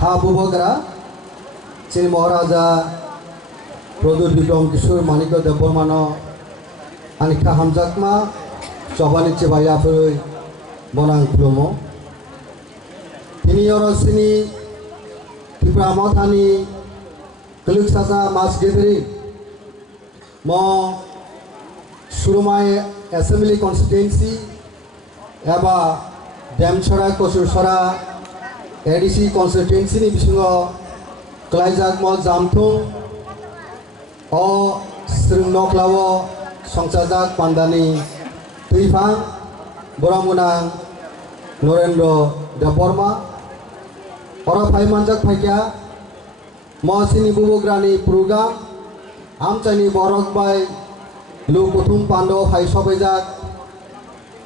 ha bubogra chini maharaja Prodhur Bikram Kishore Manika Debormano Anika Hamjakma Chobani Chebaya Puroi Bonang Plumo Tini Yorosini Tripura Mathani Keluk Sasa Mas Gedri Mo Surumai Assembly Constituency Eba Damchara Kosursara ADC Constituency ni bisingo Klaijak Mo Jamthung O Sring Noklawo Songchajak Pandani Tuifang Boramunang Norendro Deborma Ora Phaimanjak Phaikya Mo Sini Bubograni program Amchani Borok Bai Lu Kuthum Pando Phai Sobejak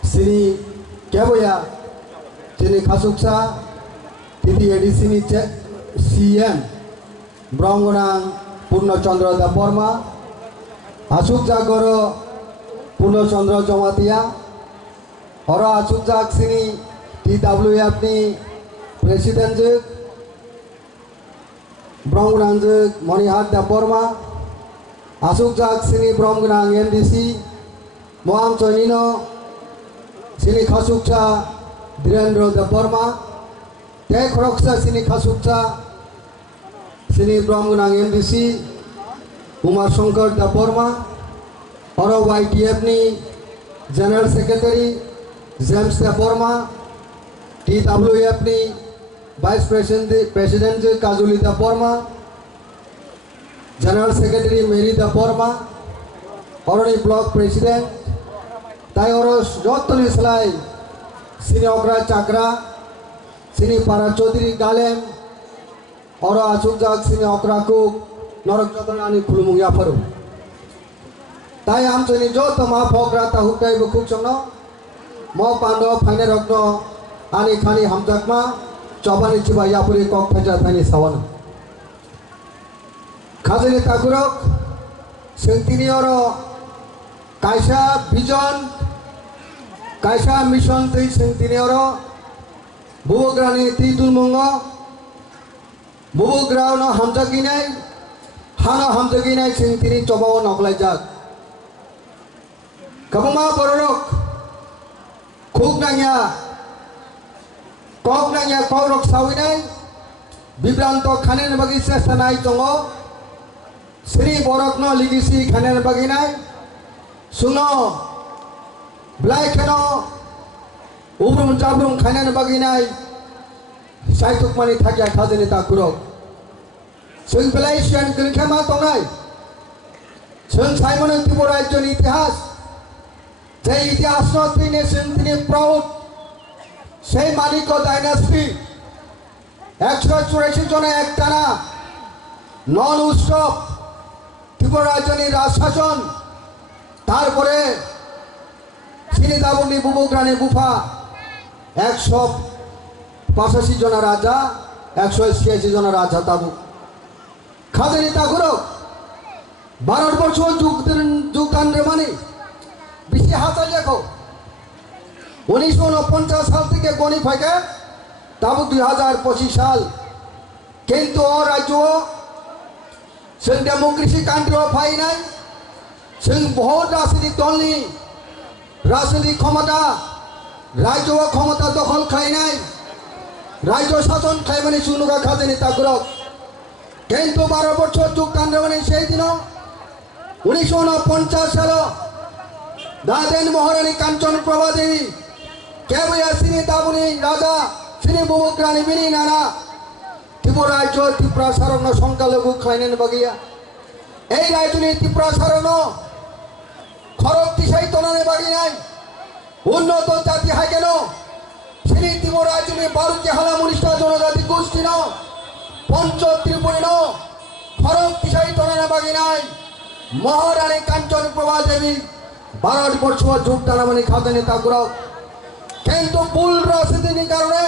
Sini Keboya Sini Khasuksa Titi ADC ni CM Brahmanang Purno Chandra Deborma Asuk Jagoro Purno Chandra Jomatia Ora Asuk Jak Sini TWF ni President Juk Brahmanang Juk Monihar Deborma Asuk Jak Sini Brahmanang MDC Moam Chonino Sini Khasukcha Dhirendra Deborma Tek Roksa Sini Khasukcha Sini Brahmanang MDC Umar Shankar Deborma Ora YTF ni General Secretary James Deborma TWF ni Vice President Kajuli Deborma General Secretary Mary Deborma Ora ni Block President Tai Ora Jotoli Salai Sini Okra Chakra Sini Para Chaudhary Galem Ora Asuk Jak Sini Okra Cook Norak Jotanani Khulumung Yafaru Tai Amchani Jota Ma Phokra Tahukai Bukuk Chongno Mo Pando Phane Rokno Ani Khani Hamjakma Chobani Chiba Yapuri Kok Phaja Thani Sawana Khazini Takurok Sentini Oro Kaisa Vision Kaisa Mission Tei Sentini Oro Bubograni Tidul Mungo Bubograw no Hamjaginai Hana Hamjaginai Sentini Chobao Noklaijak Kabuma Borok Kuk Nanya Kok Nanya Korok Sawinai Bibranto Khanen Bagi Sesanai Tongo Sri Borok no Ligisi Khanen Baginai Suno Black no Ubrum Jabrum Khanen Baginai Saituk Mani Thakya Khazini Takurok Sung Malaysian Kilkama Tongai Sung Simon and Tripura Jon Itihas Jai Itihas no Three Nations Three Proud Say Maniko Dynasty Extra-Churation Jone Ektana Non-Ustop Tripura Joni Rashashon Tarpore Sini Dabuni Bubograni Bufa Ekshop Pasasi Jona Raja Ekshop Jona Raja Tabu Khazini Takurok Barat Borcho Jugdan Remani Bishi Hatal Jako 1949 সাল থেকে গণি ফাইকে তাবু 2025 সাল কিন্তু রাজ্য जों democracy country फाइनाय जों बहुत राजनीतिक दलनि राजनीतिक क्षमता राज्य क्षमता दखल खालायनाय राज्य शासन खालामनाय सुनुगा खाजोनि ताकुरक কিন্তু 12 বছর যোগদান দেওয়ানি সেই দিন 1949 সালে দাদেন মহারানী কাঞ্চন প্রভা দেবী কেবয়া সিনি দাবুনি রাজা সিনি বুবগ্রানি বিনি নানা ত্রিপুরা রাজ্য ত্রিপুরা সারণ সংখ্যালঘু খাইনেন বাগিয়া এই রাজ্যনি ত্রিপুরা সারণ খরক তিসাই তনানে বাগি নাই উন্নত জাতি হয় কেন সিনি ত্রিপুরা রাজ্যনি 12টি হালা মুনিষ্টা জনজাতি গোষ্ঠী ন পঞ্চ ত্রিপুরী ন খরক তিসাই তনানে বাগি নাই মহারানী কাঞ্চন প্রভা দেবী 12 বছর যোগদান মানে খাজনে তাকুরক কিন্তু ভুল রাজনীতির কারণে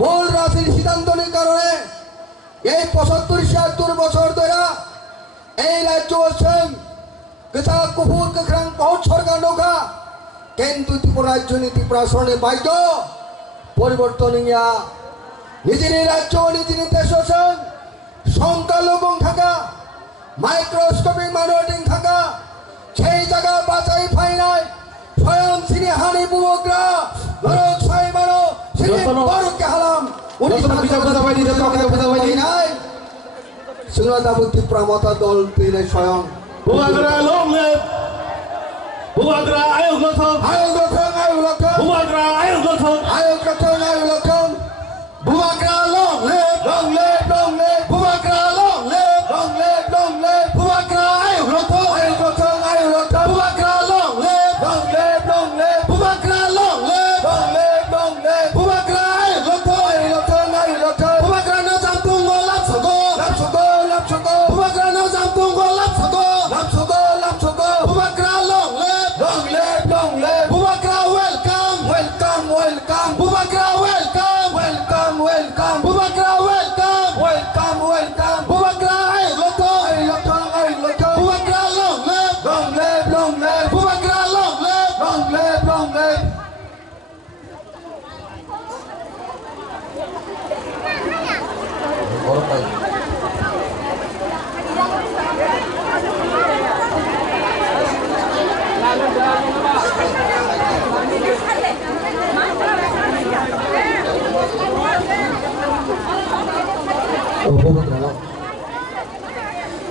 ভুল রাজনীতির সিদ্ধান্তের কারণে এই 75-76 বছর ধরে এই রাজ্য সিং গতা কুকুর কখরাং বহুত সরকার নৌকা কিন্তু ত্রিপুরা রাজ্য নীতি প্রশাসনে বাইদ পরিবর্তন ইয়া নিজের রাজ্য নিজের দেশ সংখ্যালঘু থাকা মাইক্রোস্কোপিক মাইনরিটি থাকা সেই জায়গা বাঁচাই পাই নাই স্বয়ং শ্রী হানি বুবকরা নরক সাই মানো শ্রী বরকে হালাম উনি নাই সিংহতা বুদ্ধি প্রমতা দল তুইলে স্বয়ং Bumagra long live. Bumagra ayog lothong. আয়োগ গঠন Bumagra ayog lothong. Bumagra long live Bumagra long live Bumagra ayog lothong. Bumagra long live Bumagra long live. Bumagra ayog lothong. Bumagra no jampung go lap sogo. Bumagra no jampung go lap sogo. Bumagra long live. Bumagra welcome. Bumagra welcome. Bumagra welcome. Bumagra ayog lothong. Bumagra long live. Bumagra long live.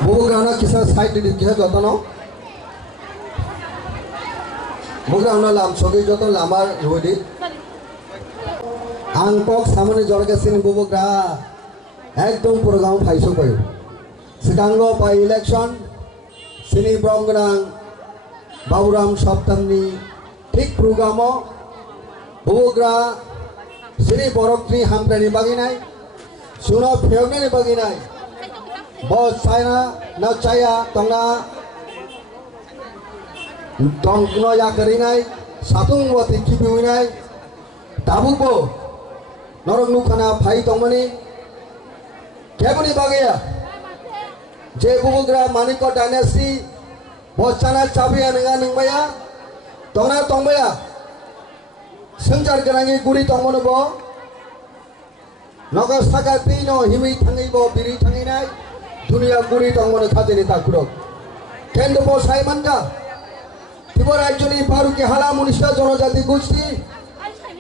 বুবগ্রানা কিসা side দিকে যতন বুবগ্রানা লাম সগে যত লামার রইদি আং পক সামনে জরগাসিন বুবগ্রা একদম প্রোগ্রাম ফাইসো কয় সিগাঙ্গ পাই ইলেকশন সিনি ব্রংগনাং বাবুরাম সপ্তামনি ঠিক প্রোগ্রাম বুবগ্রা সিনি বরকনি হামপ্রানি বাগিনাই সুনো ফেগনি বাগিনাই bos saya na caya tongna tongno ya kerinai satung wati kibiwinai tabubo norong nukana phai tongmani kebuni bagaya je bubugra maniko dynasty bos chana chabiya ninga ningbaya tongna tongbaya sengjar gerangi guri tongmono bo nogo saga pino himi thangi bo biri thangi nai দুনিয়া গুড়ি তঙ্গনে খাজেনি তাকুরক কেন্দ্র বসাই মানগা ত্রিপুরা রাজ্যনি বারুকে হালা মনীষা জনজাতি গোষ্ঠী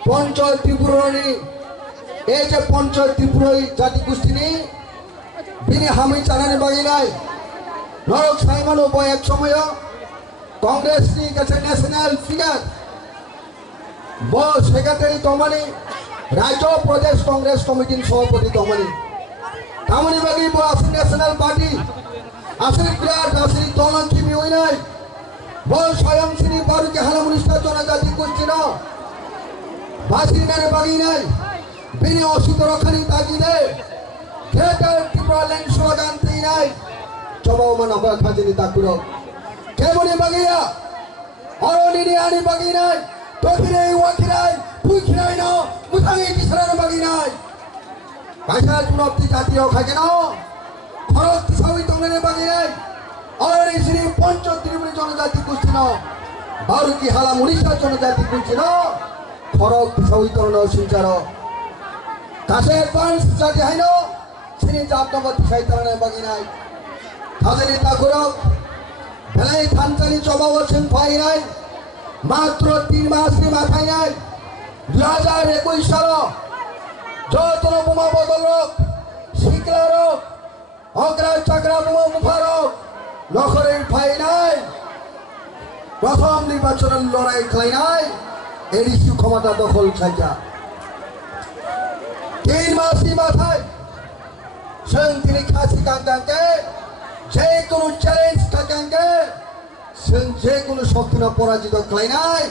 পঞ্চায়েত ত্রিপুরানি এই যে পঞ্চায়েত ত্রিপুরাই জাতি গোষ্ঠী নি বিনি হামি চানানি বাগিনাই নরক সাইমানো বয় এক সময় কংগ্রেস নি কাছে ন্যাশনাল ফিগার ব সেক্রেটারি তমানি রাজ্য প্রদেশ কংগ্রেস কমিটির সভাপতি তমানি Kamani bagi bo asli national party asli birat asli tolan kimi hoinai bo swayam sini baru ke hala munista jonajati goshti no basi nare bagi nai bini osito rakhani tagide theater tripura line slogan tei nai chobao manaba khajini takuro kemoni bagiya aroni ni ani bagi nai topire wakirai pukirai no mutangi kisara bagi nai ভাষা চুনপ্তি জাতীয় খাকে না খরচ সবই তংলেনে বাগি নাই আর এই শ্রী পঞ্চ ত্রিপুরী জনজাতি গোষ্ঠী না বারুকি হালা উড়িষ্যা জনজাতি গোষ্ঠী না খরচ সবই তরণ সিঞ্চার কাছে পাঁচ জাতি হাইন শ্রী জাতনবতী সাইতারণে বাগি নাই খাজেনি তাকুরক বেলাই থানচানি চবাব সিং পাই নাই মাত্র 3 মাসের মাথায় নাই 2021 সাল যতন বোমা বদল রোগ শিকলা রোগ অগ্রা চাকরা বোমা মুফা রোগ নখরের ঠাই নাই প্রথম নির্বাচনের লড়াই খাই নাই এডিসি ক্ষমতা দখল খাইয়া 3 মাসের মাথায় স্বয়ং তিনি খাসি কাঙ্গাকে যে কোনো চ্যালেঞ্জ কাঙ্গাকে স্বয়ং যে কোনো শক্তি না পরাজিত খাই নাই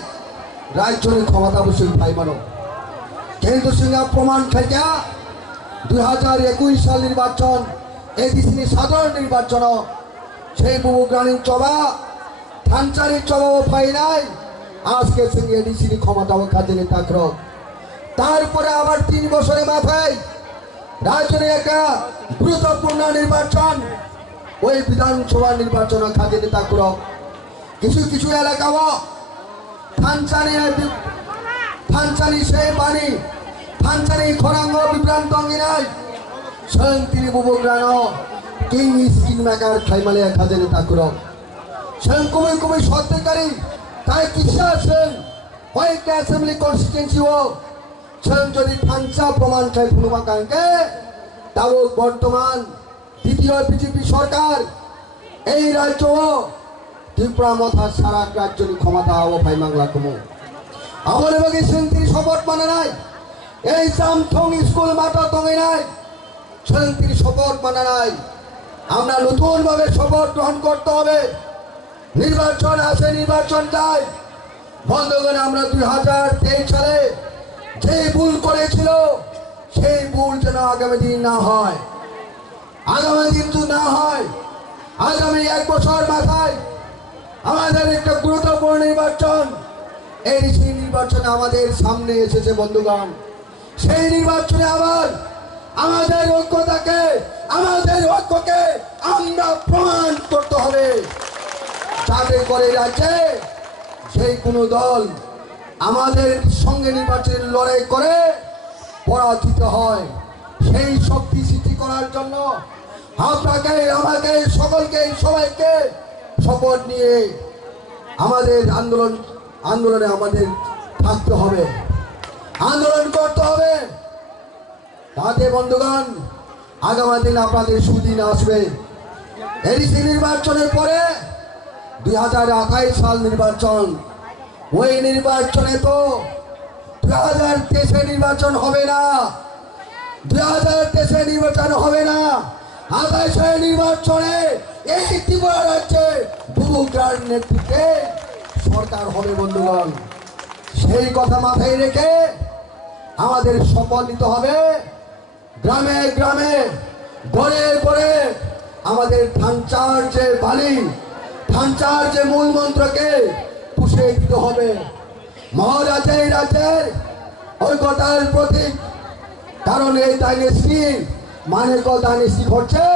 রাজ্যের ক্ষমতা বসে ভাই মানব কিন্তু সিংহা প্রমাণ খাইয়া 2021 সাল নির্বাচন এডিসি সাধারণ নির্বাচন সেই বুবগ্রাণী চবা থানচারি চবাও পাই নাই আজকে সিংহ এডিসি ক্ষমতাও কাজে থাকল তারপরে আবার 3 বছরের মাথায় রাজ্যের একটা গুরুত্বপূর্ণ নির্বাচন ওই বিধানসভা নির্বাচন কাজে থাকল কিছু কিছু এলাকাও থানচারি সেই বাণী Sancari Korango Bibrantonginai, Santini Bubugrano, King is Kingmaker, Kaimale Kazan Takuro, Sankumi Kumi Shotakari, Tai Kisha Sen, White Assembly Constituency War, Sancari Tansa Proman Kai Punumakanke, Tao Bortoman, দ্বিতীয় বিজেপি সরকার এই রাজ্য ত্রিপুরা মথা সারা রাজ্যের ক্ষমতা ও ভাই বাংলা কমু আমার এবারে শান্তির শপথ মানে নাই এই সামথং স্কুল মাতা তঙ্গে নাই শান্তির শপথ মানে নাই আমরা নতুন ভাবে শপথ গ্রহণ করতে হবে নির্বাচন আছে নির্বাচন চাই বন্ধুগণ আমরা 2023 সালে যে ভুল করেছিল সেই ভুল যেন আগামী দিন না হয় আগামী কিন্তু না হয় আগামী 1 বছর মাথায় আমাদের একটা গুরুত্বপূর্ণ নির্বাচন এই নির্বাচনে আমাদের সামনে এসেছে বন্ধুগণ সেই নির্বাচনে আবার আমাদের ঐক্যকে আমরা প্রমাণ করতে হবে যাতে করে রাজ্যে সেই কোনো দল আমাদের সঙ্গে নির্বাচনের লড়াই করে পরাজিত হয় সেই শক্তি সৃষ্টি করার জন্য আপনাকে আমাকে সকলকে সবাইকে শপথ নিয়ে আমাদের আন্দোলনে আমাদের থাকতে হবে আন্দোলন করতে হবে তাতে বন্ধুগণ আগামী দিন আপনাদের সুদিন আসবে এডিসি নির্বাচনের পরে 2028 সাল নির্বাচন ওই নির্বাচনে তো 2023 নির্বাচন হবে না 2023 নির্বাচন হবে না 28 নির্বাচনে এই ত্রিপুরা রাজ্যে বুবুগ্রার নেতৃত্বে সরকার হবে বন্ধুগণ সেই কথা মাথায় রেখে আমাদের শপথ নিতে হবে গ্রামে গ্রামে ঘরে ঘরে আমাদের ধানচার যে বাণী ধানচার যে মূল মন্ত্রকে পুষে দিতে হবে মহারাজের রাজ্যের ঐক্যতার প্রতীক কারণ এই ডাইনেস্টি মানে ডাইনেস্টি ঘটছে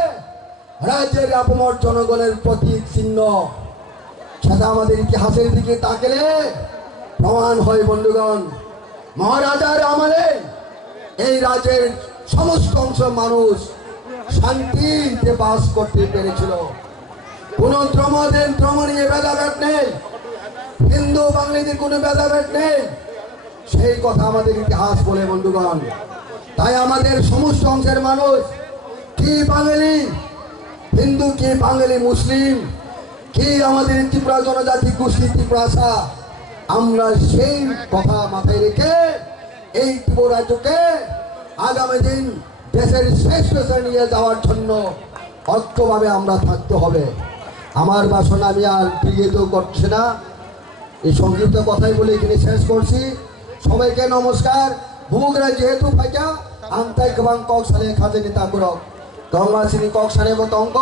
রাজ্যের আপমর জনগণের প্রতীক চিহ্ন সেটা আমাদের ইতিহাসের দিকে তাকালে প্রমাণ হয় বন্ধুগণ মহারাজার আমলে এই রাজ্যের সমস্ত অংশ মানুষ শান্তিতে বাস করতে পেরেছিল কোনো ধর্ম নিয়ে ভেদাভেদ নেই হিন্দু বাঙালিদের কোনো ভেদাভেদ নেই সেই কথা আমাদের ইতিহাস বলে বন্ধুগণ তাই আমাদের সমস্ত অংশের মানুষ কি বাঙালি হিন্দু কি বাঙালি মুসলিম কি আমাদের ত্রিপুরা জনজাতি গোষ্ঠী ত্রিপুরাসা আমরা সেই কথা মাথায় রেখে এই ত্রিপুরা রাজ্যকে আগামী দিন দেশের শেষ পেশে নিয়ে যাওয়ার জন্য ঐক্যভাবে আমরা থাকতে হবে আমার ভাষণ আমি আর বিগত করছি না এই সংক্ষিপ্ত কথাই বলে এখানে শেষ করছি সবাইকে নমস্কার বুবুগ্রা যেহেতু ফাইকা আন্তাই গোবাং কক সালে খাজেনি তাকুরক দংমাসিনি কক সালে বতঙ্ক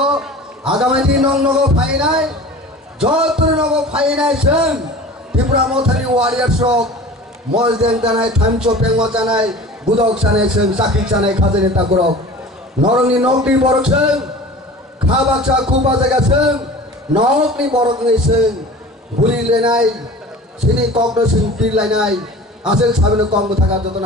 আগামী দিন নগ ফাইনাই যত নগ ফাইনাই जों ত্রিপুরা মথানি ওয়ারিয়ার্স রক মল দেং জানাই থামচো পেঙ্গ জানাই বুদক জানাই जों চাকরি জানাই খাজেনি তাকুরক নরংনি নগনি বরক जों খাবাকসা খুবা জায়গা जों নগনি বরক नै जों ভুলি লেনাই সিনি ককনো जों পিরলাইনাই আসল সাবিনো কম থাকা যতন